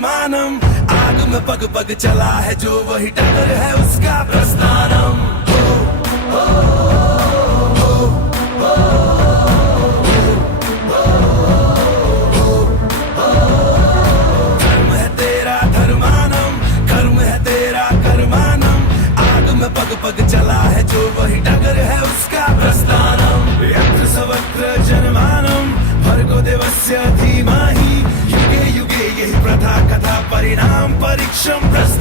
कर्मानम। आग में पग पग चला है जो वही डगर है उसका प्रस्थानम। धर्म है तेरा धर्मानम, कर्म है तेरा कर्मानम। आग में पग पग चला है जो वही डगर है उसका प्रस्थानम। यत्र सवत्र जन्मानम भर्गो देवस्य धीमहि। युगे युगे यही प्रथा कथा परिणाम परीक्षम प्रस्थानम।